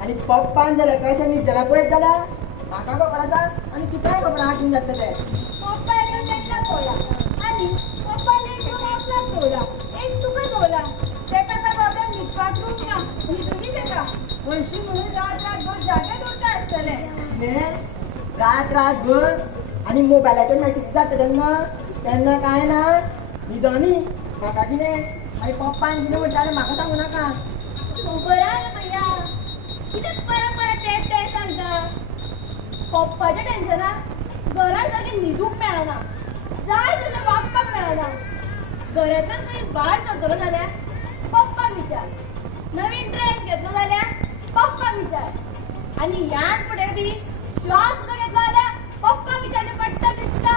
आणि पप्पान जाल्यार कशें न्हिदला पळयत जाल्यार म्हाका खबर आसा आणि तुकाय खबर आहा कितें जाता तें. पप्पा एकदम तेंकां पळोवला आनी पप्पान एकदम आपल्याक पळोवला एक तुका पळोवला तेका तर बाबा न्हिदपाकूच ना न्हिदूनी तेका हरशीं म्हणून रात जागे दवरता आसतले न्ही रातभर आणि मोबायलाचेर मॅसेज जाता तेन्ना काय ना न्हिदोनी म्हाका कितें आनी पप्पान कितें म्हणटालें म्हाका सांगू नाका. खबर आहा रे भैया कितें परत परत तेच सांगता. पप्पाच्या टेन्शनाक घरांत जागे न्हिदूंक मेळना जाय तशें वागपाक मेळना. घरांतल्यान खंय भायर सरतलो जाल्यार पप्पाक विचार, नवीन ड्रेस घेतलो जाल्यार पप्पाक विचार आनी ह्यान फुडें बी श्वास सुद्दां घेतलो जाल्यार पप्पाक विचारचें पडटा दिसता.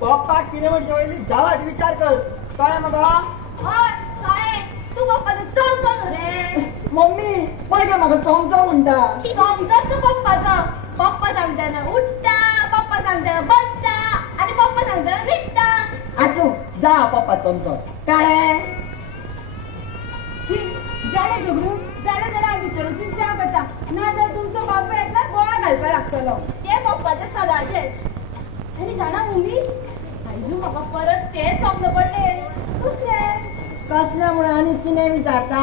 पप्पाक कितें म्हणचे पयलीं गांवांत विचार कर कळ्ळें म्हाका. हय कळ्ळें तूं पप्पाचो चमचो न्हू रे. मम्मी पळय म्हाका चमचो म्हणटा. चमचोच तूं पप्पाचो. पप्पा सांगतना उठता, पप्पा सांगतना बसता आणि पप्पा सांगतना न्हिदता. आसूं जा पप्पा चमचो कळ्ळें. जालें झगडून जाल्यार हांव विचारूच विचार करता ना तर तुमचो बाबा येतला गोळा घालपाक लागतलो. ते पप्पाचे सदाचेच. आनी जाणा मम्मी आयजू म्हाका परत तेच स्वप्न पडले. कसलें म्हणून आनी कितें विचारता.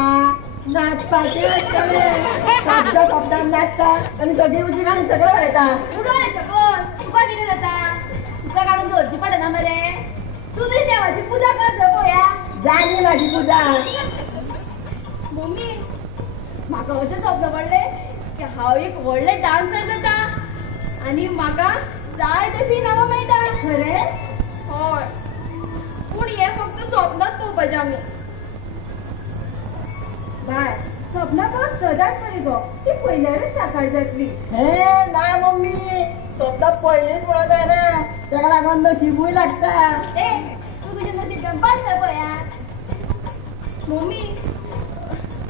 नाचपाचें आसतले शब्दान नाचता आनी सगळी उशी काडून सगळें उडयता. उडोवपाचें पण तुका कितें जाता. तुका काडून दवरची पडना मरे. तुजी देवाची पुजा कर पळोवया. जाली म्हाजी पुजा. मम्मी म्हाका अशें स्वप्न पडलें की हांव एक व्हडलें डान्सर जाता आनी म्हाका जाय तशी नांवां मेळटा. खरें? हय पूण हें फक्त स्वप्नांत पळोवपाचें आमी. बाय स्वप्नां पळोवप सदांच बरी गो ती पयल्यारच साकार जातली. हे ना मम्मी स्वप्न पयलींच पळोवंक जायना तेका लागून नशिबूय लागता. ए तूं तुजें नशीब घेवन बस थंय पळया. मम्मी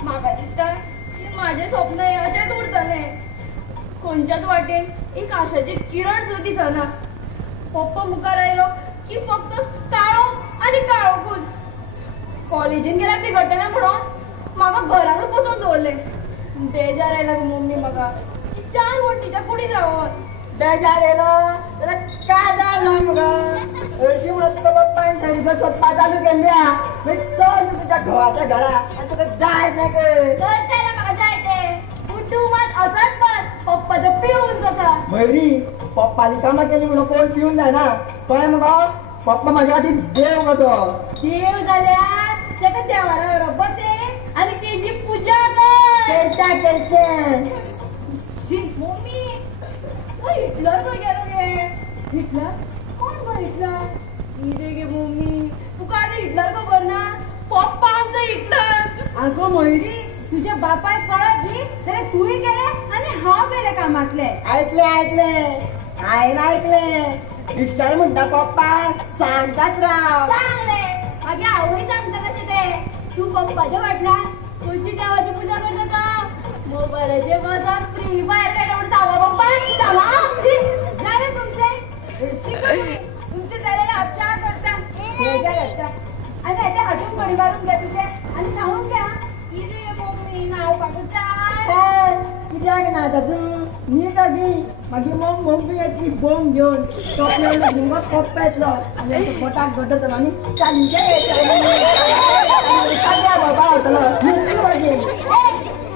म्हाका दिसता की म्हाजें स्वप्न हें अशेंच उरतलें. खंयच्याच वाटेन एक आशाची किरण सुद्दां दिसना. पप्पा मुखार आयलो की फक्त काळो आनी काळोखूच. कॉलेजीन गेल्यार बिगडटलें म्हणून म्हाका घरानूच बसोवन दवरलें. बेजार आयला मम्मी म्हाका की 4 वण्टीच्या कुडीत रावून. बेजार येलो जाल्यार काय जालो मगो हरशी म्हणून तुका पप्पान सारको सोदपा चालू केल्ल्या मागीर चल तूं तुज्या घोवाच्या घरा आनी तुका जाय ना करते ना म्हाका जाय ते पूण तूं मात असोच बस पप्पाचो पिऊन कसा मयुरी पप्पाली कामां केली म्हणून कोण पिवून जायना कळ्ळें मगो पप्पा म्हाज्या खातीर देव कसो देव जाल्यार तेका देवारा व्हरप बसे आनी तेजी पुजा कर करता शी मम्मी ओ हिटलर खंय गेलो गे हिटलर कोण गो हिटलर कितें गे मम्मी तुका आतां हिटलर खबर ना पप्पा आमचो हिटलर अगो मयुरी तुझ्या बापाय कळत न्ही जाल्यार तूंय गेले आनी हांव गेले कामातले हांवें ऐकलें हिटलर म्हणटा पप्पा सांगताच राव सांग रे मागीर हांवूय सांगता कशें तें तूं पप्पाच्या फाटल्यान कशी देवाची पुजा करता तो मोबायलाचेर बसोन फ्री फायर खेळटा म्हणून सांगा पप्पा सांगा जाले तुमचे शिकून तुमचे जाल्यार हांव च्या करता बेजार येता आनी हेचे हाडून बडी मारून घे तुजे आनी न्हावून घे आं. कितें मम्मी न्हावपाकूच जाय कित्याक ना आतां तूं न्ही जागी मागीर मम्मी येतली बोंब घेवन तोपलेलो घेवन पप्पा येतलो आनी असो पोटाक गड्डरतलो आनी चालीचे सगळ्या बाबा आवडटलो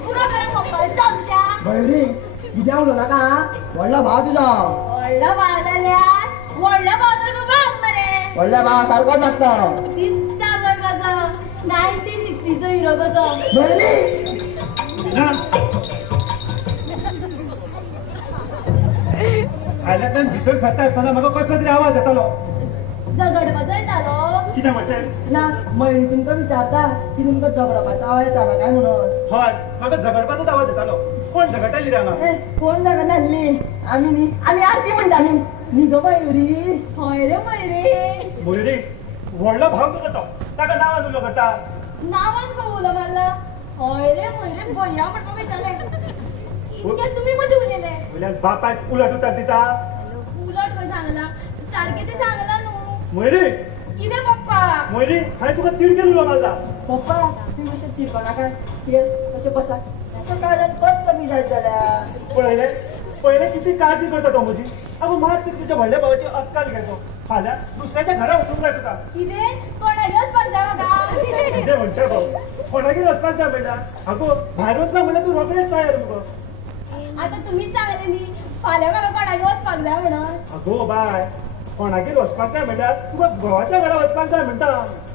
पुरो करून पप्पाला समजा भैरी कित्याक उलोव नाका व्हडलो भाव तुजो व्हडलो भाव जाल्यार व्हडलो भाव तर भाव मरे व्हडल्या भावा सारकोच लागता दिसता बघ कसो 1960 हिरो कसो भैरी आयल्यातल्यान भितर सरता आसतना म्हाका कसलो तरी आवाज येतालो झगडपाचो येतालो कितें म्हणलें ना मयुरी तुमकां विचारता की तुमकां झगडपाचो आवाज येतालो काय म्हणून हय म्हाका झगडपाचोच आवाज येतालो कोण झगडटाली रे हांगा कोण झगडना न्ही आमी आरती म्हणटाली न्ही गो मयुरी हय रे मयुरी मयुरी व्हडलो भाव तुका तो ताका नांवान उलो करता नावान कवुलो मारला हय रे मयुरी भैया म्हणपाक वयताले इतक्यात तुम्ही मध्ये उरलेले वयल्यान बापायक उलट उतर दिता उलट खंय सांगला सारकें ते सांगला न्हू मयुरी कितें पप्पा मयुरी हांवें तुका तिडकेन उलो मारला पप्पा तुम्ही मातशें तिरको नाका कशें बसा ताका कारण कच कमी जायत जाल्यार पहिले किती काळजी करता तो म्हजी अगो मात तरी तुज्या व्हडल्या भावाची अक्कल घेतो फाल्यां दुसऱ्याच्या घरा वचूंक जाय तुका कितें कोणागे वचपाक जाय म्हाका कितें म्हणचे गो कोणागेर वचपाक जाय म्हणटा आगो भायर वचपाक म्हणल्यार तूं रोखडेंच तयार मुगो आता तुम्हीच सांगले न्ही फाल्यां म्हाका कोणागे वचपाक जाय म्हणून अगो बाय कोणागेर वचपाक जाय म्हणल्यार तुका घोवाच्या घरा वचपाक जाय म्हणटा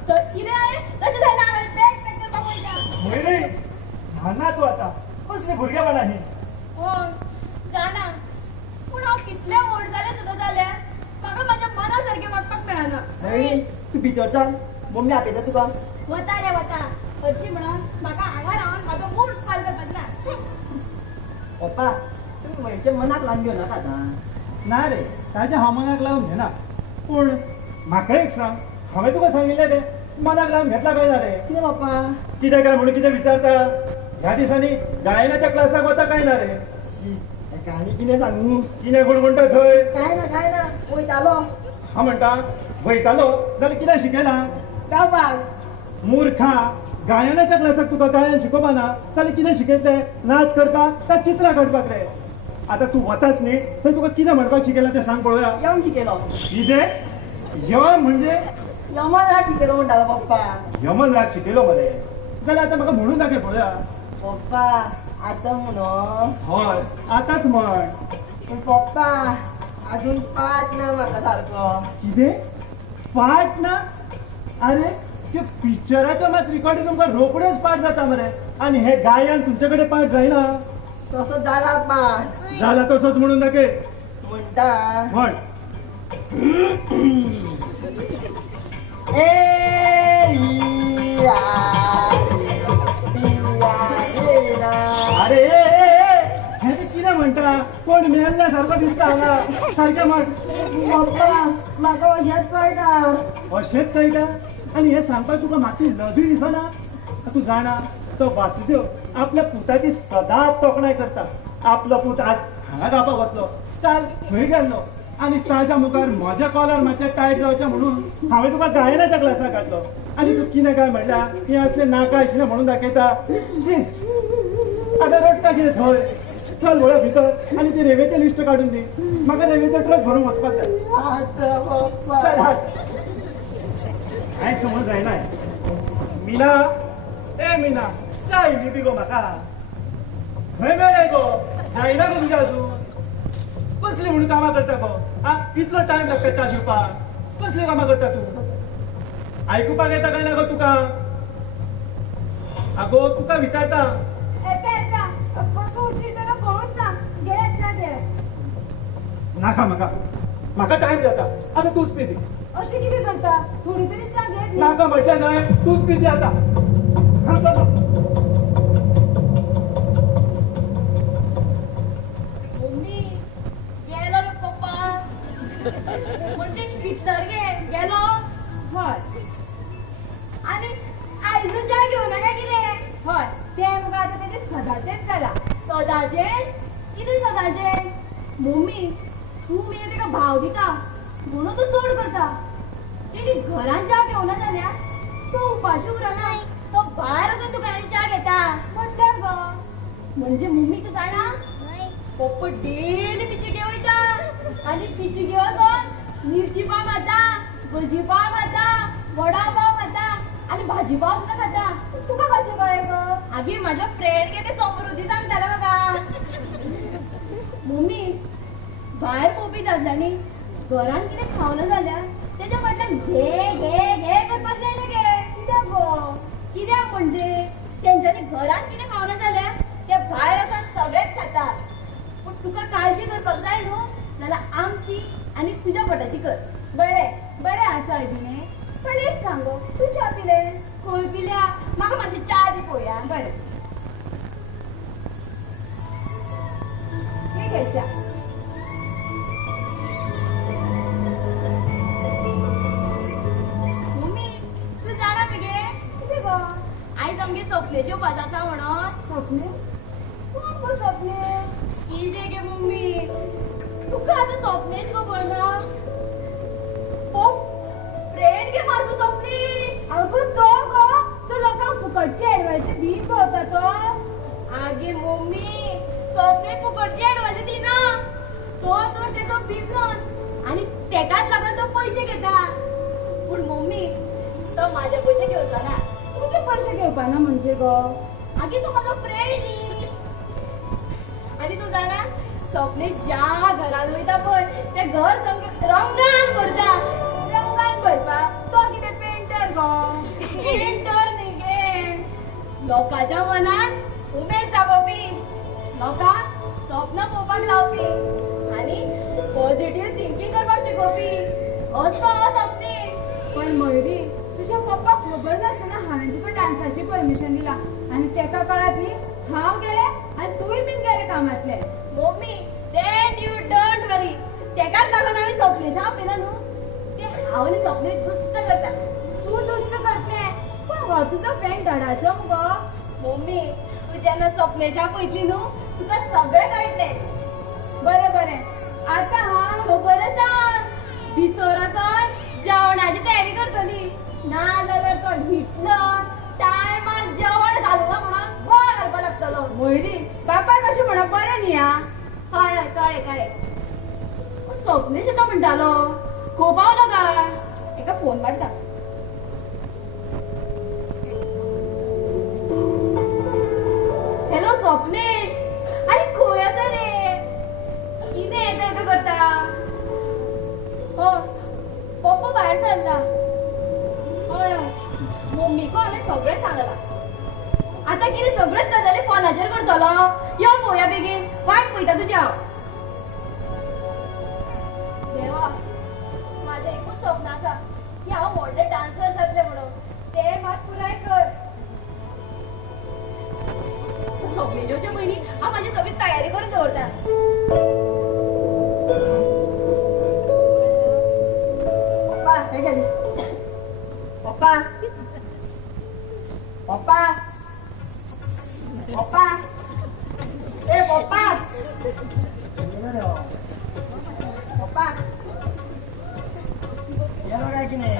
तर कितें तशें जाल्यार हांवें बॅग पॅक करपाक वयता मयुरी ल्हान ना तूं आतां कसली भुरगेपणां ही हय जाणा पूण हांव कितलें व्हड जालें सुद्दां जाल्यार म्हाका म्हाज्या मना सारकें वागपाक मेळना मयुरी तूं भितर चल मम्मी आपयता तुका वता रे वता हरशीं म्हणून म्हाका हांगा रावन म्हाजो मूड स्पॉयल करपाक जाय पप्पा तुम्ही मयुरीच्या मनाक लावन घेवं नाका आतां ना रे ताच्या हांव मनाक लावन घेना पूण म्हाका एक सांग हांवें तुका सांगिल्लें तें मनाक लावन घेतला काय ना रे कितें पप्पा कितें काय म्हणून कितें विचारता ह्या दिसांनी गायनाच्या क्लासाक वता काय ना रे शी हेका आनी कितें सांगू कितें कोण म्हणटा थंय काय ना वयतालो हांव म्हणटा वयतालो जाल्यार कितें शिकयला गावपाक मूर्खा गायनाच्या क्लासाक तुका गायन शिकोवपा ना जाल्यार कितें शिकयतले नाच करता काय चित्रां काडपाक रे आतां तूं वताच न्ही थंय तुका कितें म्हणपाक शिकयलां तें सांग पळोवया येवन शिकयलो कितें यमन म्हणजे यमन राग शिकयलो म्हणटालो पप्पा यमन राग शिकयलो मरे जाल्यार आतां म्हाका म्हणून दाखय पळोवया पप्पा आतां म्हणून हय आतांच म्हण पूण पप्पा अजून पाठ ना म्हाका सारको कितें पाठ ना अरे ते पिक्चराचो मात रिकॉर्डिंग तुमकां रोखडेच पाठ जाता मरे आनी हे गायन तुमचे कडेन पाठ जायना तसो जाला पाठ जाला तसोच म्हणून दाखय म्हणटा म्हण अरे हे ते कितें म्हणटा कोण मेल्ल्या सारको दिसता हांगा सारकें म्हण पप्पा म्हाका अशेंच कळटा अशेंच कळटा आनी हे सांगपाक तुका मातूय लजूय दिसना तूं जाणा तो वासुदेव आपल्या पुताची सदांच तोखणाय करता आपलो पूत आज हांगा गावपाक वतलो काल थंय गेल्लो आनी ताच्या मुखार म्हज्या कॉलर मातशें टायट जावचें म्हणून हांवें तुका गायनाच्या क्लासाक घातलो आनी तूं कितें काय म्हणल्यार हें असलें नाका आशिल्लें म्हणून दाखयता शी आतां रडटा कितें थंय चल गोळ्या भितर आणि ते रेवेचे लिस्ट काढून दे म्हाका रेवेचो ट्रक भरून वचपाक जाय आता पप्पा चल हाड कांय समज जायना मीना ए मीना चाय न्ही बी गो म्हाका खंय मेळ्ळें गो जायना गो तुझ्या अजून कसली म्हणून कामां करता गो हा इतलो टायम लागता च्या दिवपाक कसली कामां करता तू आयकुपाक येता काय ना गो तुका आगो तुका विचारता येता येता कसं उशीर जालो कळूच ना घे च्या घे नाका म्हाका म्हाका टायम जाता आतां तूच पी दी अशी किती करता थोडी तरी च्या घेत न्ही. नाका म्हज्या न्हय तूच पी दी आतां हा चल मम्मी गेलो गे पप्पा म्हणजे हिटलर गेलो हय आणि आयजून च्या घेऊन काय कितें हय ते मुगा आता त्याचे सदाचेच जाला सदाचे कितें सदाचे मम्मी तू मी तेका भाव दिता म्हणून तू चोड करता तेणी घरान च्या घेवना जाल्यार तो उपाशी उरना तो भायर वचून दुकानाची च्या घेता म्हटल्यार गो म्हणजे मम्मी तू जाणा पप्पा डेली पिची घेवन वयता आणि पिची घेवन वचून मिरची पाव खाता भजी पाव खाता वडा पाव खाता आणि भाजी पाव सुद्धा खाता तुका कशें कळ्ळें गो आगे माझ्या फ्रेंड गे ते समृद्धी सांगताले म्हाका मम्मी भायर पोवपी दादल्यांनी घरान कितें खावना जाल्यार तेच्या फाटल्यान घे घे घे करपाक जाय गे कित्याक गो कित्याक म्हणजे तेंच्यांनी घरान कितें खावना जाल्यार ते भायर वचून सगळेच खाता पूण तुका काळजी करपाक जाय न्हू नाल्यार आमची आणि तुज्या पोटाची कर बरें बरें आसा अजुने पण एक सांगो तू च्या पिले खंय पिल्या म्हाका मातशी च्या दी पळोवया बरें हे घे च्या मम्मी तू जाणा मगे कितें गो आयज आमगे सपनेश येवपाचो आसा म्हणोन स्वप्ने कोण गो स्वप्ने कितें गे मम्मी तुका आतां सपनेश खबर ना ओ फ्रेंड गे म्हाजो सपनेश अगो तो गो जो लोकांक फुकटची ऍडवायस दीत भोंवता तो आगे मम्मी सपने फुकटची ऍडवायस दिना तो तर तेजो बिझनस आणि तेकाच लागून तो पयशे घेता पूण मम्मी तो माझे पयशे घेवचो ना तुजे पयशे घेवपाना म्हणजे गो आगे तो माझो फ्रेंड न्ही आणि तू जाणा सपने ज्या घरान वयता पळय ते घर सामकें रंगान भरता रंगान भरपाक तो कितें पेंटर गो पेंटर न्ही गे लोकांच्या मनान उमेद जागोवपी लोकांक स्वप्न पळोवपाक लावपी आणि पॉझिटिव्ह थिंकिंग करपाक शिकोवपी असो हो सपनेश पण मयुरी तुझ्या पप्पाक खबर नासतना हांवें तुका डान्साची परमिशन दिला आणि तेका कळत न्ही हांव गेले आणि तूय बीन गेले कामातले मम्मी डॅड यू डोंट वरी तेकाच लागून हांवें सपनेशा आपयला न्हू ते हांव आनी सपनेश दुस्त करता तू दुस्त करतले पण हो तुजो फ्रेंड धडाचो मुगो मम्मी तू जेन्ना सपनेशा पळयतली न्हू तुका सगळें कळटलें बरें बरें आतां हांव खबर आसा भितर वचोन जेवणाची तयारी करतली ना जाल्यार तो हिटलर टायमार जेवण घालूना म्हणून गोळ घालपाक लागतलो मयुरी बापाय कशें म्हणो बरें न्ही आ हय हय कळ्ळें कळ्ळें सपनेश येता म्हणटालो खो पावलो काय एका फोन मारता हॅलो स्वप्नेश अरे खंय आसा रे कितें येता येता करता हो पप्पा भायर सरला हय मम्मीको हांवें सगळें सांगलां आतां कितें सगळ्योच गजाली फोनाचेर करतलो यो पळोवया बेगीन वाट पळयता तुजी हांव देवा माझें एकूच स्वप्न आसा की हांव व्हडलें डान्सर जातलें म्हणून तें मात पुराय कर सपनेशोच्या पयलीं हांव म्हाजी सगळी तयारी करून दवरता पप्पा हे घे पप्पा पप्पा पप्पा ए पप्पा गेलो रे हो. पप्पा गेलो काय की नाही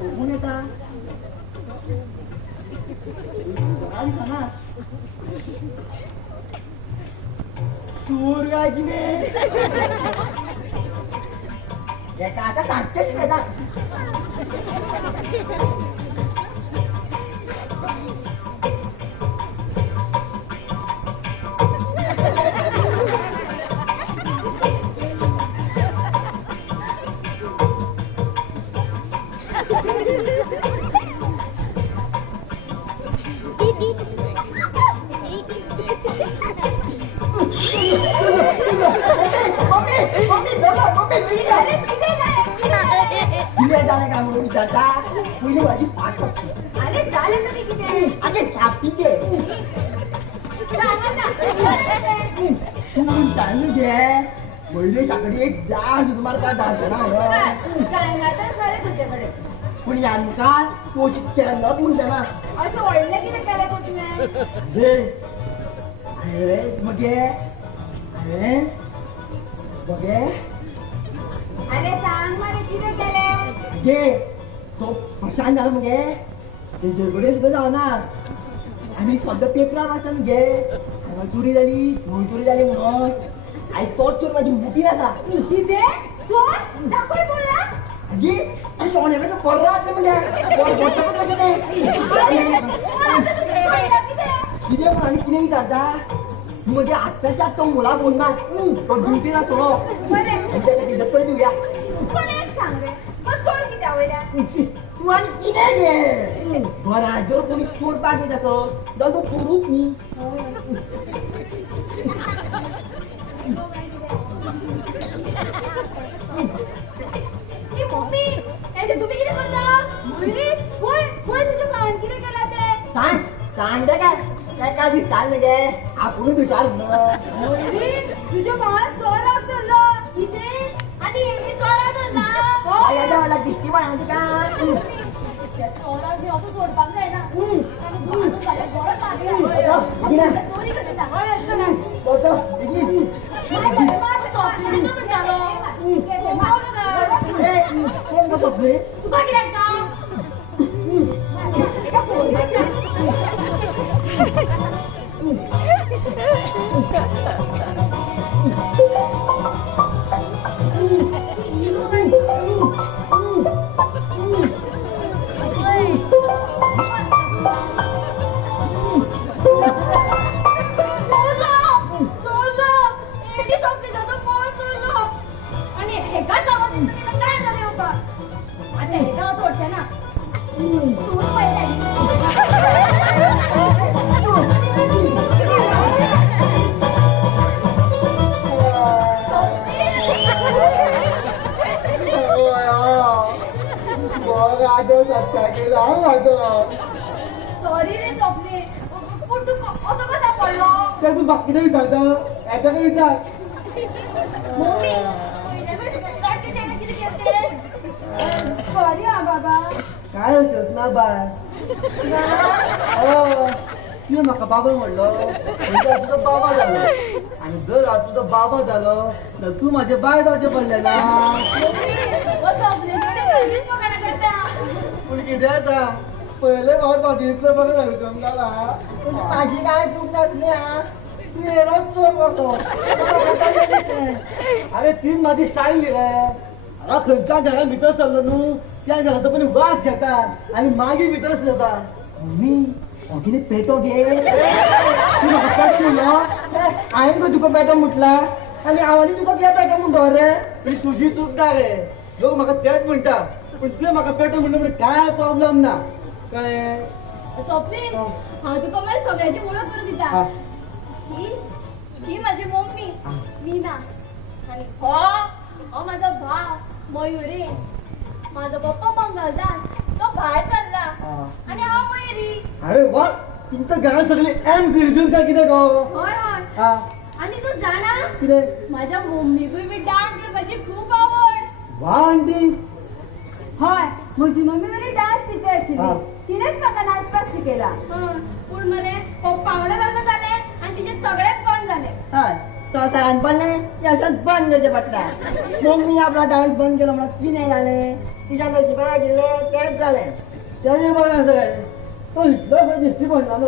बघून येता बरा दिसना चोर काय किने एका आता सांगतेच बेटा झालं का म्हणून विचारता पहिली माझी पाठ अरे झालं तरी किती अगे थापी दे तू जाणून घे पहिले साकडे एक जाड सुमार का जातो ना तर खरंच तुझ्याकडे पण यांका तो शिक्षण नक म्हणते ना असं ओढलं की नाही त्याला तुझ्या घे अरे मग घे अरे बघे अरे सांग मला किती केले घे तो प्रशांत झाला मग घे ते जेवढे सुद्धा जाणार आणि सध्या पेपरावर वाचताना घे हांगा चोरी झाली चोरी झाली म्हणून आई तोच चोर माझी मुठी नसा किती चोर दाखव बोलला जी तू सोन्याकडे परत म्हणजे पण कसं नाही किती पण आणि किती विचारता म्हणजे आत्ताच्या तो मुला बोलणार तो ड्युटीला सोडो त्याला तिथं देऊया पण एक सांग रे मग चोर किती आवडल्या तू आणि किती घे बरं जर कोणी चोर पाहिजे असं तर तो चोरूच मी की मम्मी हे तुम्ही किती करता मुलगी होय होय तुझ्या भावान किती केला ते सांग दे काय काय दिसताल ना गे आपण विचार मुलगी तुझ्या भावान चोर असतो किती आणि मी चोरात ना याच्या दिसती म्हणायची का त्या चोरा मी असं सोडपाक जाय ना चोरी करता स्वप्न म्हणटालो कोण का स्वप्ने तुका कित्याक का एका फोन आणि एकाच आवाज तिला काय झाले होता आता हे गावात सोडते ना तू सॉरी रे स्वप्ने पण तू असं कसा पडलो तू बाकी नाही विचारता याचा काय विचार मम्मी पहिल्यापासून सारखे त्याने किती केलते सॉरी हा बाबा काय होत ना बाय तुझं म्हाका बाबा म्हणलं तुझा बाबा झालो आणि जर आज तुझा बाबा झालो तर तू माझे बाय जावचे पडलेला स्वप्ने गरजेच पकडा करता पण कित्याचा पहिले भाव बाजूतलं बघ वेलकम झाला माझी काय चूक नसली हा तू येणंच चोर होतो अरे तीच माझी स्टाईल रे खंयच्या घरा भितर सरलो न्हू त्या घराचो पण वास घेता आणि मागीर भितर सरता मी अगिने पेटो घे तू म्हाका पेटो म्हणलो हांवें खंय तुका पेटो म्हटला आणि हांवांनी तुका कित्याक पेटो म्हणटो रे ही तुजी चूक ना रे लोक म्हाका तेच म्हणटा पण तुवें म्हाका पेटो म्हणटा म्हणजे काय प्रॉब्लेम ना कळ्ळें स्वप्ने हांव तुका मागीर सगळ्याची ओळख करून दिता ही माझी मम्मी मीना आणि हो माझा भाव मयुरेश माझा पप्पा मंगलदार तो भायर चालला आणि हांव मयुरी अरे वा तुमच्या घरात सगळी एम सिरिजून का कितें गो होय होय हा आणि तू जाणा कितें माझ्या मम्मीकूय बी डान्स करपाची खूप आवड वा आंटी होय म्हजी मम्मी बरी डान्स टीचर हा. आशिल्ली तिनेच म्हाका नाचपाक शिकयला पूण मरे पप्पा वांगडा लग्न जाले आणि तिचे सगळेच बंद झाले हय संवसारान पडले की अशाच बंद करचे पडटा मम्मीने आपला डान्स बंद केलो म्हणून कितें जालें तिच्या नशिबार आशिल्लें तेंच जालें त्याने बघा असं काय तो इथला असं दिसली म्हणला ना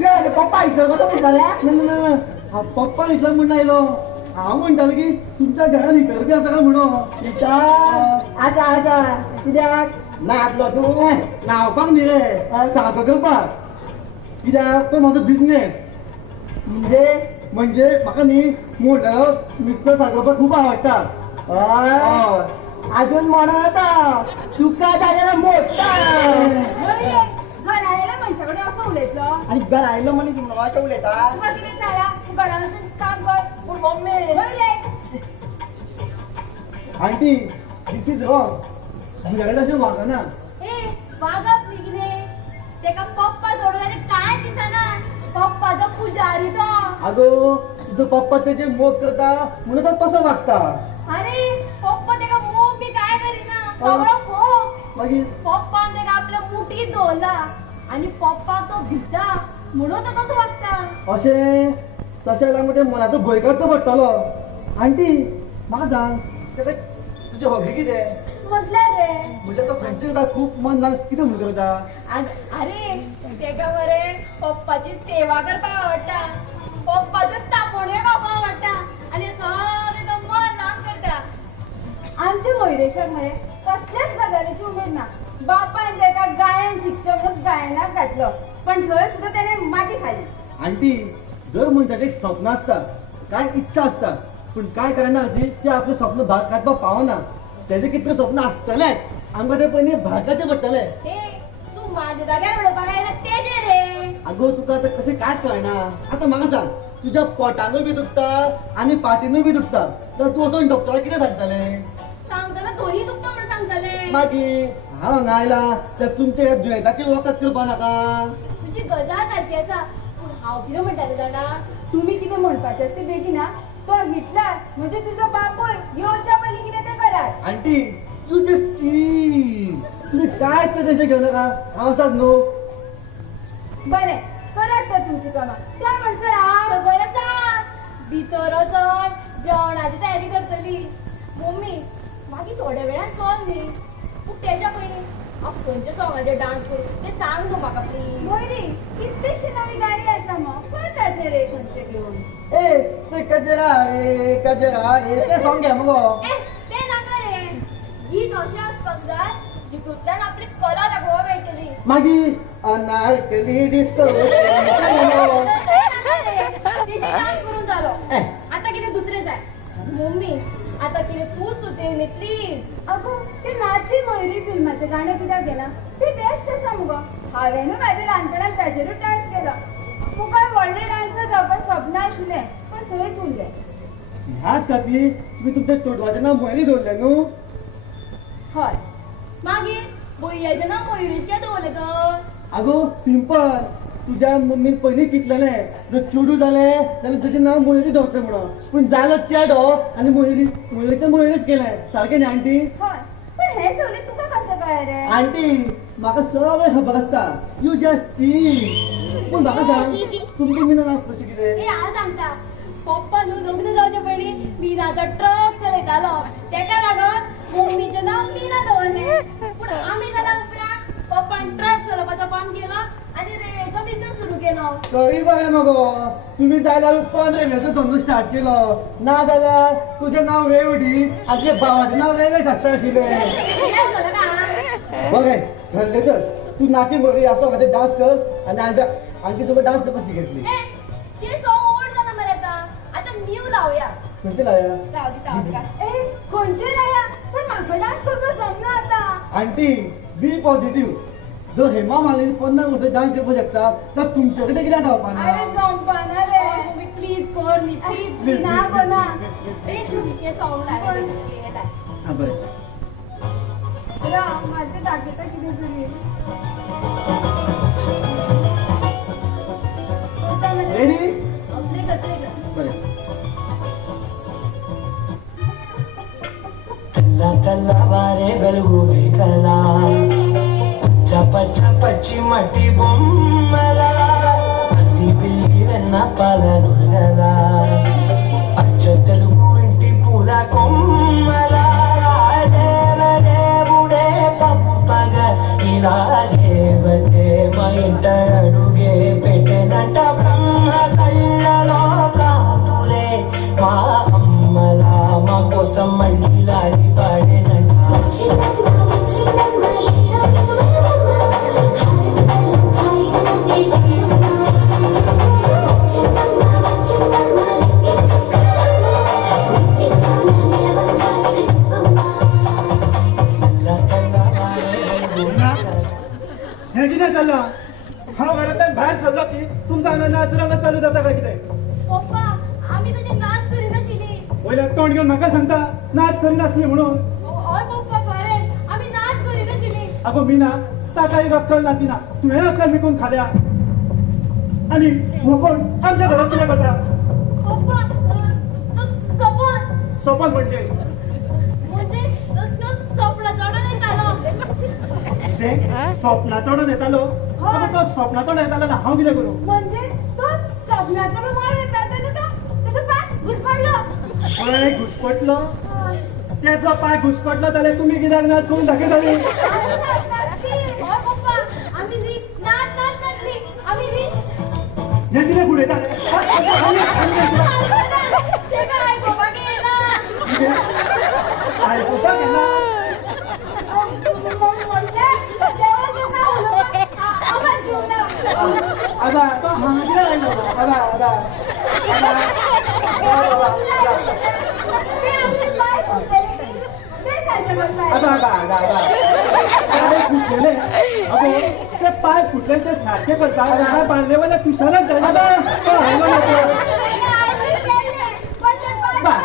काय पप्पा इकडं कसं म्हणताले नाही हा पप्पा इथला म्हणून आयलो हा म्हणताल की तुमच्या घरात इकडे बी असं का म्हणू असा असा कित्याक नाचलो तू नावपाक न्ही रे सारको करपाक कित्याक तो म्हाजो बिझनेस म्हणजे म्हाका न्ही मोठो मिक्सर सारकोवपाक खूब आवडटा हय. अजून म्हणत तुका जाल्यार मोठा घरायला मनशाकडे असं उलयतलो आणि घर आयलो मनीस म्हणून अशें उलयता तुका कितें जाला तू घरान वचून काम कर पूण मम्मी वयले आंटी दिस इज रॉंग तुझ्याकडे अशें वागना ए वागप न्ही कितें तेका पप्पा सोडून आनी कांय दिसना पप्पाचो पुजारी तो आगो तुजो पप्पा तेजे मोग करता म्हणून तो तसो वागता अरे पप्पा तेका मोग बी काय करिना सगळो फोग मागीर पप्पान तेका आपल्या मुठीत दवरला आणि पप्पा तो भिता म्हणून तो तसो वागता अशें तशें जाल्यार मग मनाचो भंय काडचो पडटलो आंटी म्हाका सांग तेका तुजे हॉबी कितें म्हटल्यार रे म्हणजे तो खंयचे करता खूब मन लावन कितें म्हणून करता अरे तेका मरे पप्पाची सेवा करपाक आवडटा पप्पाच्यो तापोण्यो खावपाक आवडटा आनी सगळें तो मन लावन करता आमचे मोयरेशाक मरे कसल्याच गजालीची उमेद ना बापान तेका गायन शिकचो म्हणून गायनाक घातलो पण थंय सुद्दां तेणे माती खाली आंटी दर मनशाचें एक स्वप्न आसता कांय इच्छा आसता पूण कांय कारणां खातीर ते आपलें स्वप्न भायर काडपाक पावना तेजें कितलें स्वप्न आसतलेंच आमकां तें पयलीं भायर काडचें पडटलें ए तू माझ्या जाग्यार उडोवपाक आयला तेजे रे आगो तुका आतां कशें कांयच कळना आतां म्हाका सांग तुज्या पोटानूय बी दुखता आनी पाटीनूय बी दुखता तर तूं वचून डॉक्टराक कितें सांगतलें सांगतना दोन्ही दुखता म्हणून सांगतले मागीर हांव हांगा आयला तर तुमच्या ह्या दुयेंताची वखद करपा नाका तुझी गजाल सारखी आसा पूण हांव कितें म्हणटालें जाणा तुम्ही कितें म्हणपाचें आसता बेगीना तो हिटलर म्हणजे तुजो बापूय येवच्या पयलीं कितें तें करात आंटी यू जस्ट चीज तुम्ही काय तशें घेऊ नका हांव आसात न्हू बरें करात तर तुमची कामां त्या म्हणसर हांव खबर आसा भितर वचोन जेवणाची तयारी करतली मम्मी मागीर थोड्या वेळान चल न्ही पूण तेच्या पयलीं हांव खंयच्या सॉंगाचेर डान्स करूं तें सांग तूं म्हाका प्लीज मोयरी कितलीशी नवी गाणी आसा मग कर ताचेर एक खंयचे घेवन ए ते कजरा रे ते सॉंग घे मगो ए तें नाका रे गीत अशें आसपाक जाय जितूंतल्यान आपली कला दाखोवपाक मेळटली मागीर अनारकली डिस्को तेजे डान्स करून जालो आतां कितें दुसरें जाय मम्मी आतां कितें तूं सुचय न्ही प्लीज अगो ते नाची मोयरी फिल्माचें गाणें कित्याक गेलां ते बेस्ट आसा मुगो हांवेनूय म्हाज्या ल्हानपणाक ताचेरूच डान्स केलो मुखार व्हडलें डान्सर जावपाक स्वप्न आशिल्लें पण थंयच उरलें ह्याच खातीर तुम्ही तुमच्या चोडवाचें नांव मोयरी दवरलें न्हू हय मागीर भुरग्याचें नांव मयुरेश कित्याक दवरलें तर आगो सिंपल तुज्या मम्मीन पयलीं चिंतलेलें जर चेडूं जालें जाल्यार तुजें नांव मयुरी दवरचें म्हणून पूण जालो चेडो आनी मयुरीचें मयुरीच केलें सारकें न्ही आंटी हय पण हें सगळें तुका कशें कळ्ळें रे आंटी म्हाका सगळें खबर आसता यू जस्ट चीज पूण म्हाका सांग तुमचें मिना नांव कशें कितें ए हांव सांगता पप्पा न्हू लग्न जावचे पयलीं मिनाचो ट्रक चलयतालो तेका लागून मम्मीचें नांव मिना दवरलें पूण आमी जाल्या उपरांत पप्पान ट्रक चलोवपाचो बंद केलो आनी रेल्वेचो बिझनस सुरू केलो तरी बरें मगो तुम्ही जाल्यार पण रेल्वेचो धंदो स्टार्ट केलो ना जाल्यार तुजें नांव रेवडी आनी तुज्या भावाचें नांव रेल्वे शास्त्र आशिल्लें कित्याक झालं का बरें ठरलें तर तूं नाची बरी आसतो खातीर डान्स कर आनी आनी तुका डान्स करपाक शिकयतली ए ते सॉंग ओल्ड जालां मरे आतां न्यू लावया खंयचें लाया राव दिता ए खंयचे लाया पण म्हाका डान्स करपाक जमना आतां आंटी बी पॉझिटिव्ह जर हेमा मालिनी 50 वर्सां डान्स करपाक शकता तर तुमचे कडेन कित्याक जावपाना अरे जमपाना रे मम्मी प्लीज कर न्ही प्लीज ना गो ना ए तू हे सॉंग लाय हां बरें राव माझे दाखयता कितें तरी रेडी आपले कचरे बरें కల్లా కల్లా వారే గలుగునే కలా చప చపచ్చి మట్టి బొమ్మల అల్లి బిల్లి వెన్న పాల నురగల అచ్చ తెలుగు ఇంటి పూల కొమ్మల దేవదేవుడే పప్పగ ఇలా हे कितें चल्लां हांव घरांतल्यान भायर सरलो की तुमचा हांगा नाच रंग चालू जाता काय कितें पप्पा आम्ही तुझी नाच करिनाशिली वयल्यान तोंड घेवन म्हाका सांगता नाच करिनासली म्हणून हय पप्पा खरें आम्ही नाच करिनाशिली आगो मीना ताका एक अक्कल नाती ना तुवें अक्कल विकून खाल्या आणि हो कोण आमच्या घरात कितें करता पप्पा तो सपन सोपन म्हणजे म्हणजे तो सपना चढून येतालो ते स्वप्ना चढून येतालो आगो तो स्वप्ना चढून येतालो ना हांव कितें करूं म्हणजे तो स्वप्नाचा मार येता तेन्ना ताका पाय घुसपडलो पळय घुसपटलो त्याचो पाय घुसपटलो जाल्यार तुमी कित्याक नाच करून दाखयताली आमी नाचनासली. हय पप्पा आम्ही री नाच नाच नाचली आम्ही री हे कितें फुडयताले तेका आयकोपाक येना आयकुपाक येना म्हणजे देवाचें नांव उलोवपाक आवाज दिवंक ना. आबा तो हांगा कितें आयलो आबा आबा ते आमचे पाय फुटलेले ते सारकें करपाक. आबा आबा आबा आबा पाय फुटलेले अगो ते पाय फुटले ते सारखे करता काय बांधले वयल्या तुशाराक जाय आबा तो हायलो ना तो पण ते पाय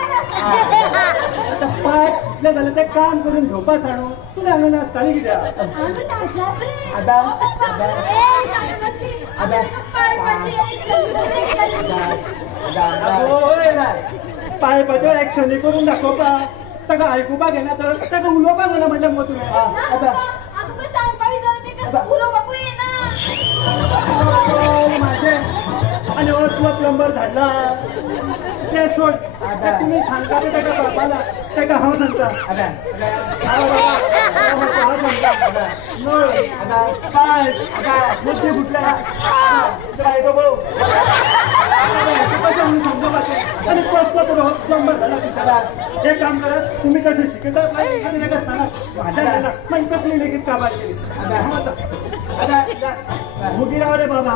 आता पाय फुटले जाल्यार ते काम करून घेवपा सांडू तुमी हांगा नाचताली कित्याक आमी नाचनासली. आबा आगो पायपाच्यो एक्शनी करून दाखोवपाक ताका आयकुपाक येना तर ताका उलोवपाक येना म्हणल्यार मग तुवें माझे आणि हो तुला प्लंबर धाडला ते सोड ते तुम्ही सांगता ते ताका कळपाना ताका हांव सांगता आबा हांव सांगता नळ पाय मुद्दे फुटल्या तर आयको भाऊ कशें म्हणून समजोपाचें आनी कसलो तरी हो प्लंबर धाडला तुशाला एक काम करात तुम्ही कशें शिकयता आनी ताका सांगा म्हाज्या घाला मागीर तकली लेगीत काबार केली हांव वता मुगी राव रे बाबा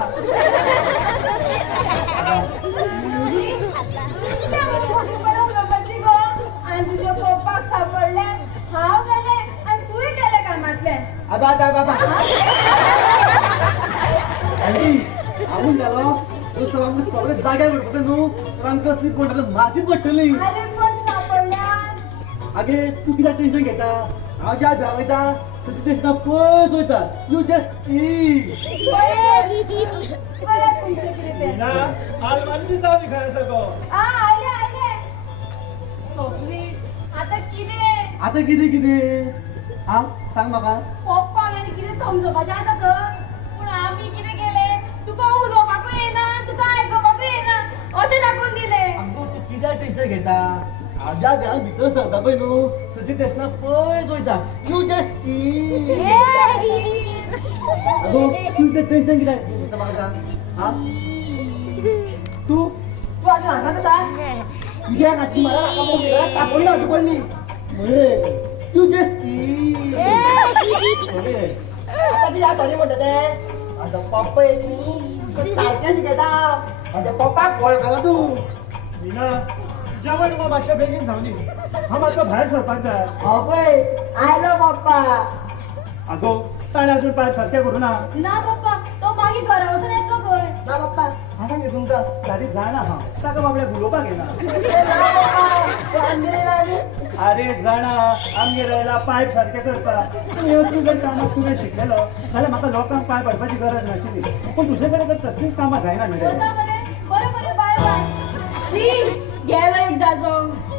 तुझ्या पप्पाक सापडले हांव गेले आणि तुय गेले कामातले. आबा आबा बाबा आंटी हांवून गेलो तो आमकां सगळे जाग्यार उरपता न्हू तर आमकां कसली पडटली माती पडटली अरे कोण सापडल्या आगे तू कित्याक टेन्शन घेता हांव ज्या घरा वयता सगळी टेन्शनां पयस वयता यू जस्ट चील परत तुमचे कितें तें. ना आलमारीची चावी खंय आसा गो आयले आयले. आता कितें आतां कितें कितें हां सांग म्हाका पप्पा गेले कितें समजोपाचें आसा तर पूण आमी कितें केलें तुका उलोवपाकूय येना तुका आयकोपाकूय येना अशें दाखोवन दिलें आमकां तूं कित्याक टेन्शन घेता हांव ज्या घरान भितर सरता पळय न्हू तुजी टेन्शनां पयस वयता यू जस्ट चील आगो तुजें टेन्शन कित्याक घेता म्हाका सांग हां तू तू अजून हांगाच आसा कित्याक हाची मला नाका कापोडी घालची पडली यू जस्ट चील आता ती सॉरी म्हणटा ते माझा पप्पा तू सारकें शिकयता माझ्या पप्पाक कॉल करा तू मीना जेवण मग मातशें बेगीन जावनी हांव मातसो भायर सरपाक जाय हो पळय आयलो पप्पा आगो ताणें अजून पायप सारकें करूं ना ना पप्पा तो मागीर घरा वचून येतलो खंय ना पप्पा हांव सांगता तुमकां गाडी जाणा हांव ताका बाबड्याक उलोवपाक येना अरे जाणा आमगे रायला पायप सारकें करपाक पूण ह्यो तूं जर कामाक तुवें शिकलेलो जाल्यार म्हाका लोकांक पायप हाडपाची गरज नाशिल्ली पूण तुजे कडेन तर कसलीच कामां जायना न्ही रे बरें बरें बरें बाय बाय शी गेलो एकदाचो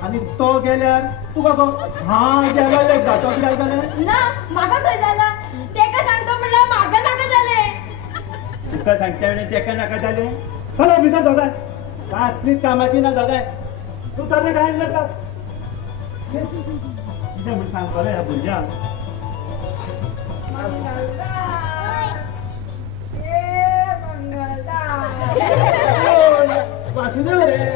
आनी तो गेल्यार तुका गो हां गेलो एक जातो कित्याक जालें ना म्हाका खंय जाला तेका सांगतो म्हणल्यार म्हाका नाका जालें तुका सांगता आनी तेका नाका जालें चल ऑफिसांत दोगाय कसलीच कामाची ना दोगाय तूं सगळें काय करता कितें म्हूण सांगतलें ह्या भुरग्यांक वासुदेव रे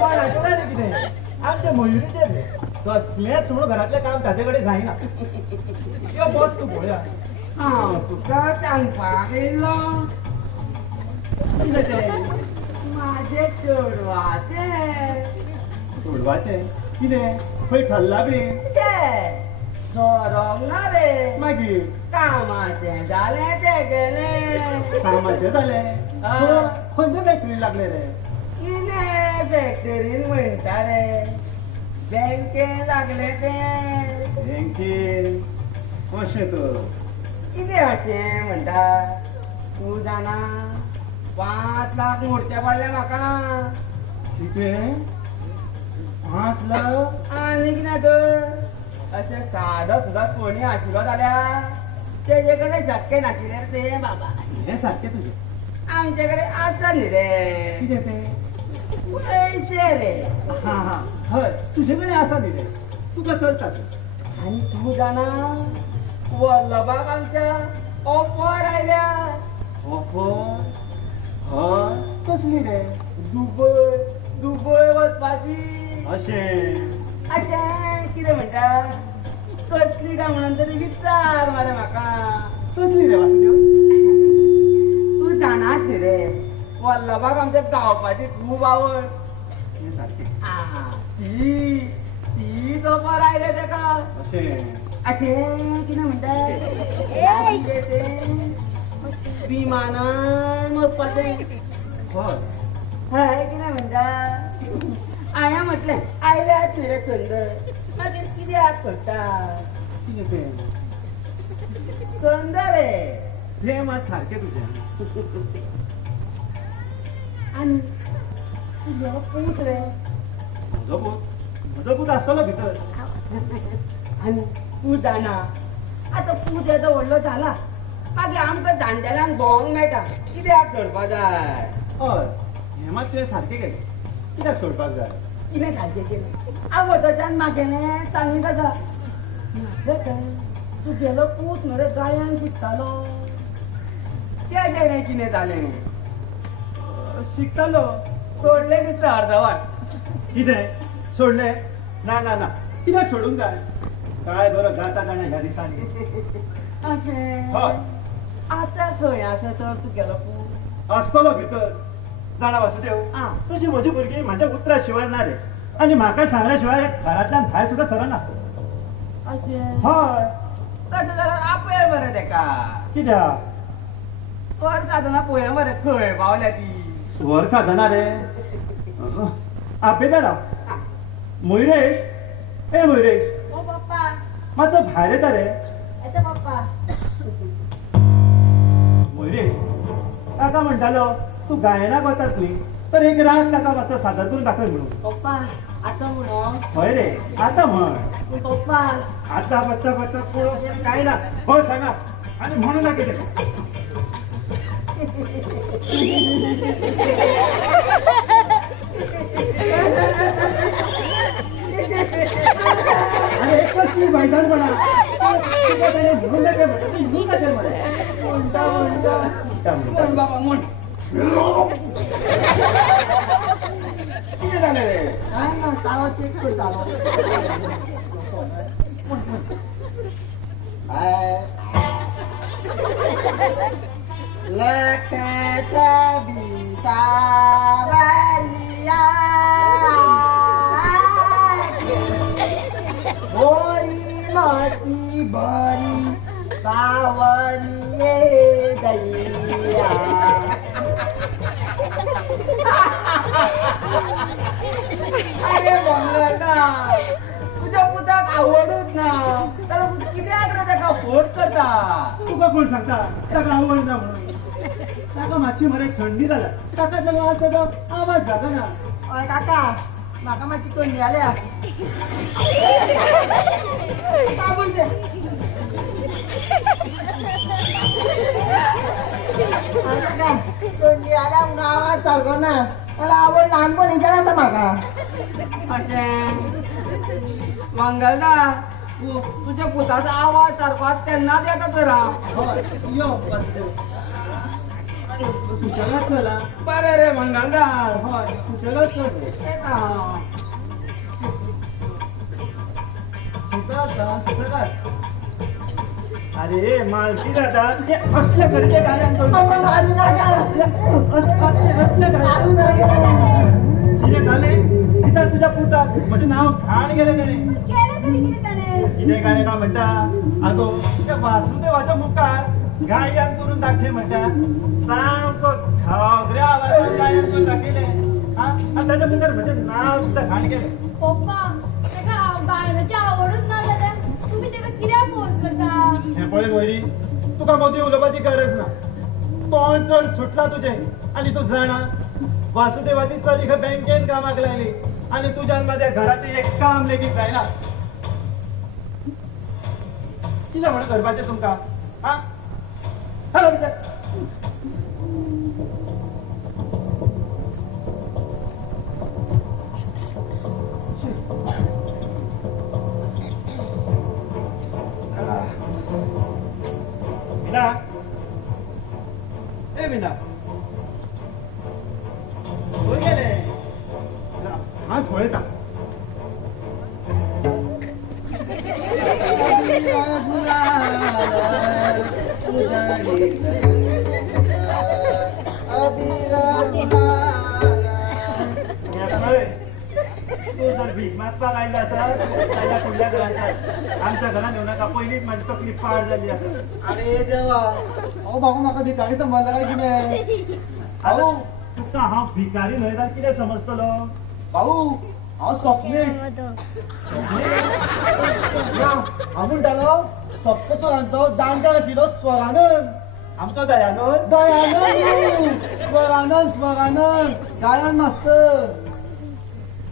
कोणाचें रे कितें आमचे मयुरीचे रे कसलेंच म्हणून घरातलें काम ताचे कडेन जायना यो बस तूं पळोवया हांव तुका सांगपाक येयलो कितें तें माझे चोडवाचे सोडवाचे कितें खंय ठरला बी सोरोंग ना रे मागीर कामाचे जाले ते गेले कामाचें जालें खंयच्या फॅक्टरीन लागले रे किने फॅक्टरीन म्हणटा रे बँकेन लागले ते बँकेन अशें तर कितें अशें म्हणटा तूं जाणा 5 लाख मोडचे पडले म्हाका कितें 5 लाख आनी कितें तर अशें सादो सुद्दां कोणी आशिल्लो जाल्यार तेजे कडेन शक्य नाशिल्लें रे तें बाबा हें सारकें तुजें आमचे कडेन आसा न्ही रे कितें तें पैसे रे हा हा हय तुजे कडेन आसा न्ही रे तुका चलता तें आनी तूं जाणा वल्लभाक आमच्या ऑफर आयल्या ऑफर हय कसली रे दुबय वचपाची अशें अशें कितें म्हणटा कसली काय म्हणून तरी विचार मरे म्हाका कसली रे वासुदेव तूं जाणाच न्ही रे वल्लभाक आमच्या गावपाची खूब आवड हें सारकें तीच ऑफर आयले तेका अशें अशें कितें म्हणटा विमानान वचपाचें हय हय कितें म्हणटा हांवें म्हटलें आयल्यात न्ही रे संद मागीर कित्याक सोडटा कितें तें संद रे तें मात सारकें तुजें आनी तुजो पूत रे म्हजो पूत आसतलो भितर आनी तूं जाणा आतां पूत येदो व्हडलो जाला मागीर आमकां जाणटेल्यांक भोवंक मेळटा कित्याक सोडपा जाय हय हें मात तुवें सारकें केलें कित्याक सोडपाक जाय कितें सारकें केलें हांव वचच्यान म्हागेलें सांगीत आसा म्हाका काय तुगेलो पूत मरे गायन शिकतालो तेजें रे कितें जालें शिकतालो सोडलें दिसता अर्दवाट कितें सोडलें ना ना ना कित्याक सोडूंक जाय काय बरो गाता जाणा ह्या दिसांनी अशें हय आतां खंय आसा तर तुगेलो पूत आसतलो भितर जाणा वासुदेव आं तशी म्हजी भुरगीं म्हाज्या उतरा शिवाय ना रे आनी म्हाका सांगल्या शिवाय घरांतल्यान भायर सुद्दां सरना अशें हय तशें जाल्यार आपय मरे तेका कित्याक स्वर साधना पळय मरे खंय पावल्या ती स्वर साधना रे आपयता राव मयुरेश ए मयुरेश ओ पप्पा मातसो भायर येता रे येता पप्पा मयुरेश काका म्हणटालो तूं गायनाक वतात न्ही तर एक राग ताका मातसो सादर करून दाखय म्हणून पप्पा आतां म्हणो हय रे आतां म्हण पप्पा आतां पत्ता पत्ता पळोवन काय ना हय सांगा आनी म्हणू ना कितें अरे कसली मैदानपणा म्हणून नका म्हणटा म्हण बाबा म्हण कितें जालें रे काय ना ताळो चेक करतालो लक्षाच्या बिसावरिया बोरी माती बरी बावरिये दैया अरे मंगळा तुझ्या पुताक आवडूच ना तर कित्याक रे ताका फोट करता तुका कोण सांगता ताका आवड ना म्हणून ताका मातशी मरे थंडी जाला ताका जेव्हा आसता तो आवाज जागना अय काका म्हाका मातशी थंडी जाल्या बाबूल दे काका थंडी जाल्या म्हणून आवाज सारको ना मला आवड ल्हानपणीच्यान आसा म्हाका अशें मंगलदा तुज्या पुताचो आवाज सारको आसा तेन्नाच येता तर हय यो सुशेगाद चला बरें रे मंगलदा हय सुशेगाद चल येता सुशेगाद अरे मालकी दादा ते असल्या घरचे गाड्यान करू असल्या किती झाले किती तुझ्या पुता म्हणजे नाव घाण गेले त्याने केलं तरी किती त्याने किती गाणे का म्हणता अगो त्या वासुदेवाच्या मुखात गायन करून दाखले म्हणता सामको घागऱ्या आवाजात गायन करून दाखले आणि त्याच्या मुखात म्हणजे नाव सुद्धा घाण गेले पप्पा त्याका गायनाची आवडच ना जाल्या तुम्ही त्याका कित्याक फोर्स करता हे पळय वैरी तुका मोदी उलोवपाची गरज ना तोंड चड सुटला तुझे आणि तू जाणा वासुदेवाची चली खंय बँकेन कामाक लायली आणि तुज्यान माझ्या घराचे एक काम लेगीत जायना कितें म्हणून करपाचें तुमकां हा हॅलो भितर मीना ए मीना खंय गेले हांच पळयता तू जर भीक मागपाक आयला आसा जाल्यार फुडल्या घरांत आमच्या घरान येऊ नाका पयलींच म्हाजी तकली पाड जाल्ली आसा अरे देवा अहो भाऊ म्हाका भिकारी समजला काय कितें भाऊ तुका हांव भिकारी न्हय जाल्यार कितें समजतलो भाऊ हांव स्वप्नेश हांव म्हणटालो सप्तस्वरांचो जाणकार आशिल्लो स्वरानंद आमचो दयानंद दयानंद स्वरानंद गायन मास्तर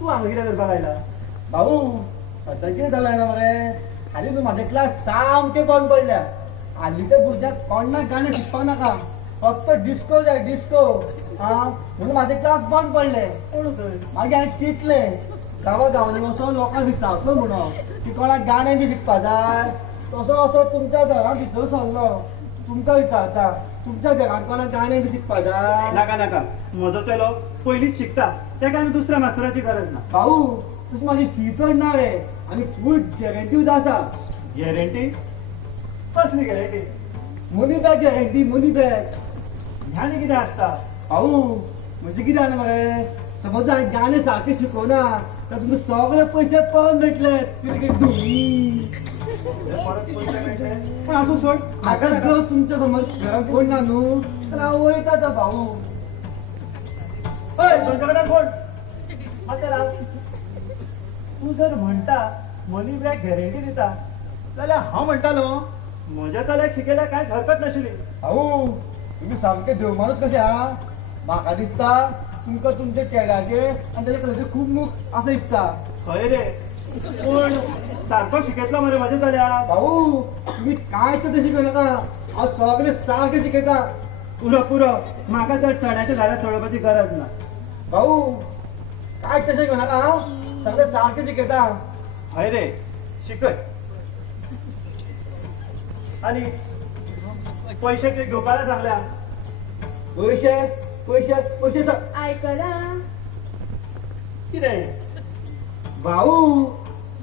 तू हांगा कितें करपाक आयला भाऊ सध्या कितें जालें जाणा मरे हालीं न्हू म्हाजे क्लास सामके बंद पडल्या हालींच्या भुरग्याक कोणाक गाणें शिकपाक नाका फक्त डिस्को जाय डिस्को म्हणून म्हाजे क्लास बंद पडले मागीर हांवें चिंतलें गांवा गांवांनी वचोन लोकांक विचारतलो म्हणून की कोणाक गाणें बी शिकपा जाय तसो असो तुमच्या घरा भितर सरलो तुमकां विचारता तुमच्या घरांत कोणाक गाणें बी शिकपा जाय नाका नाका म्हजो चलो पयलींच शिकता तेका आनी दुसऱ्या मास्तराची गरज ना भाऊ तशी म्हाजी फी चड ना रे आनी फूल गॅरंटी सुद्दां आसा गॅरंटी कसली गॅरंटी मनी बॅग गॅरंटी मनी बॅग ह्यानी कितें आसता भाऊ म्हणजे कितें जालें मरे समज हांवें गाणें सारकें शिकवना तर तुमकां सगळे पयशे परत मेळटले परत पयशे मेळटले पण आसूं सोड म्हाका जर तुमच्या समज घरांत कोण ना न्हू तर हांव वयता तर भाऊ हय तुमचे कडेन कोण मात्र राव तू जर म्हणटा मनी बॅग गॅरंटी दिता जाल्यार हांव म्हणटालो म्हज्या चल्याक शिकयल्यार कांयच हरकत नाशिल्ली भाऊ तुम्ही सामके देव माणूस कशे हा म्हाका दिसता तुमकां तुमच्या चेड्याचे आनी तेजे कलेचे खूब मूख असं दिसता खंय रे पूण सारको शिकयतलो मरे म्हाज्या चल्याक भाऊ तुम्ही काय तर शिकवू नका हांव सगळे सारकें शिकयता पुरो पुरो म्हाका चड चण्याच्या झाडार चडोवपाची गरज ना भाऊ काय तशें घेऊ नका हांव सगळे सारकें शिकयता हय रे शिकय आनी पैसे कितें घेवपाक सांगल्या पयशे पयशे पयशे ऐकला कितें भाऊ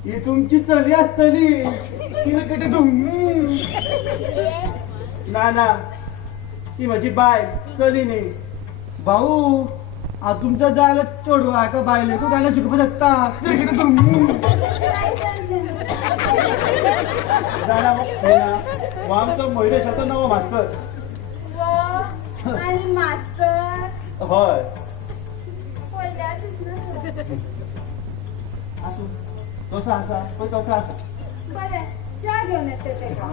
ही तुमची चली आसतली कितें कितें ना ना ती म्हजी बाय चली न्ही भाऊ हांव तुमच्या जाय जाल्यार चेडवा हाका बायलेकूय गाणें शिकोवपाक शकता कितें कितें जाणा हो आमचो मयुरेशाचो नवो मास्तर आणि मास्तर हय पयल्यार दिसना आसूं तसो आसा पळय तसो आसा बरें च्या घेवन येते तेका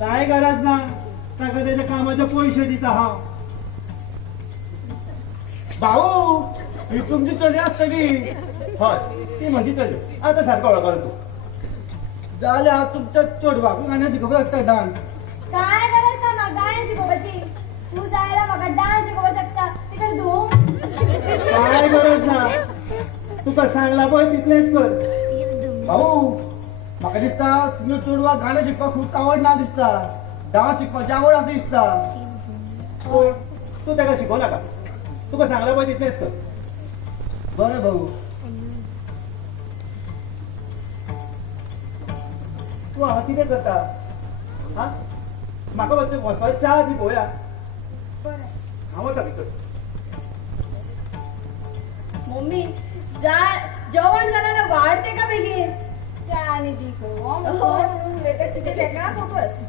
कांय गरज ना ताका तेच्या कामाचे पयशे दिता हांव भाऊ ही तुमची चली आसतली हय ती म्हजी चली आतां सारको वळखलो तूं जाल्यार हांव तुमच्या चेडवाकूय गाणें शिकोवपाक शकता डान्स काय गरज ना म्हाका गायन शिकोवपाची तू जायला म्हाका डान्स शिकोवपाक शकता तिकडे धूम काय गरज ना तुका सांगला पळय तितलेंच कर भाऊ म्हाका दिसता तुमच्या चेडवाक गाणें शिकपाक खूब आवड ना दिसता डान्स शिकपाची आवड आसा दिसता पूण तूं ताका शिकोव नाका तुका सांगला पळय तितलेंच कर बरें भाऊ तूं हांगा कितें करता हा म्हाका मातशें वचपाची च्या दी पळोवया बरें हांव वता भितर मम्मी जा जेवण जाल्यार वाडते का बेगीन च्या आनी दी खंय उलयता कितें तेका फकस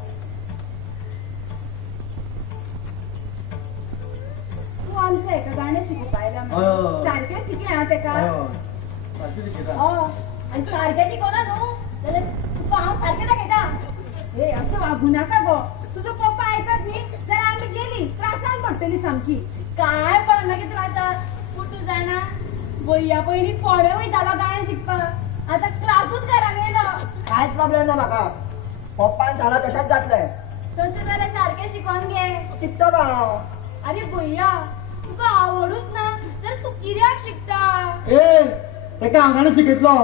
तूं आमच्या हेका गाणें शिकोवपा आयला हय. सारकें शिकय हां तेका सारकें शिकयता. आणि सारखें शिकवना न्हू जाल्यार तुका हांव सारकें दाखयता हे असं वागू नाका गो तुजो पप्पा आयकत न्ही जाल्यार आमी गेली त्रासान पडटली सामकी काय पळना कितें रावता पूण तूं जाणा भैया पयलीं फोडे वयतालो गायन शिकपाक आतां क्लासूच घरान येयलो कांयच प्रॉब्लेम ना म्हाका पप्पान सांगला तशाच जातलें तशें जाल्यार सारकें शिकोवन घे शिकतो का हांव अरे भैया तुका आवडूच ना तर तू कित्याक शिकता ए तेका हांगाने शिकयतलो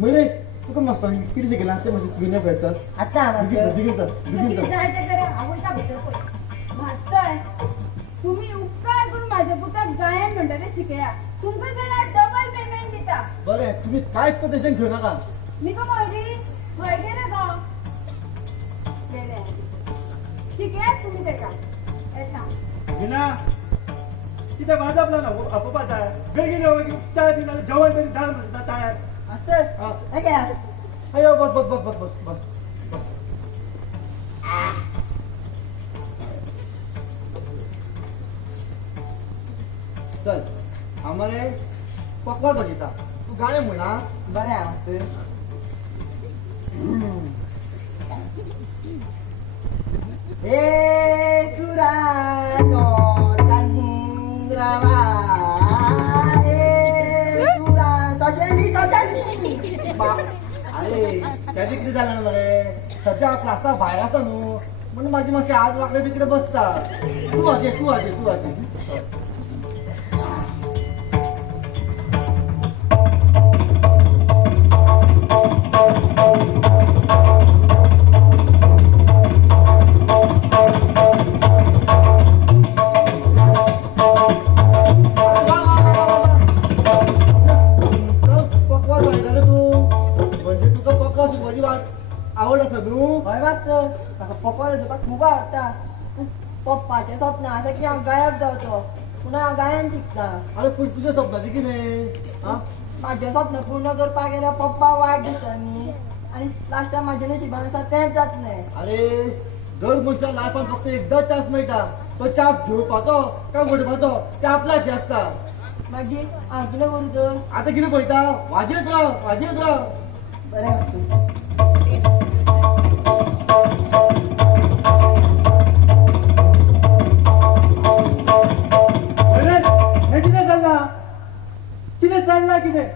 महेश तुका मस्तानी कितें शिकयलां तें मातशें तुवें पळयतात आतां मास्तर बेगीन चल तुका बेगीन कितें चल जाय तें करा हांव वयता भितर पळय मास्तर तुम्ही उपकार करून माझ्या पुताक गायन म्हणटा तें शिकया तुमकां जाल्यार डबल पेमेंट दिता बरें तुमी कांयच टेन्शन घेवं नाका न्ही गो मोयरी खंय गेले गो गेले शिकयात तुमी तेका येता विना कितें वाजपला ना आपोवपा जाय बेगीन यो बेगीन च्या दी नाल्यार जेवण तरी धाड म्हणटा तयार मास्तर हा. हे घ्या अयो बस बस बस बस बस बस बस चल आम्हाला पकवाज वाजयता तू गाणें म्हणा बरें आहा मास्तर हे सुराचो चंद्रवा हे सुरा तशें न्ही अरे त्याचे किती जालें ना मरे सध्या क्लासा भायर आसा न्हू म्हणून माझी मातशी हात वाकडे तिकडे बसता तू वाजे तू वाजे तू वाजे पकवाज वाजयता तू म्हणजे तुका पकवाज शिकवायची आवड आसा न्हू हय मास्तर म्हाका पप्पा शिकपाक खूब आवडटा पप्पाचें स्वप्न आसा की हांव गायक जावचो पूण हांव गायन शिकता अरे पूण तुझ्या स्वप्नाचें कितें हा म्हाजें स्वप्न पूर्ण करपाक गेल्यार पप्पा वाट दिसनी आनी लास्टाक म्हाजें नशिबान आसा तेंच जातलें अरे दर मनशाक लायफान फक्त एकदाच चान्स मेळटा तो चान्स घेवपाचो काय उडोवपाचो ते आपल्याक जे आसता मागीर हांव कितें करूं तर आता कितें पळयता वाजयत राव बरें मास्तर हे कितें चल्ला कितें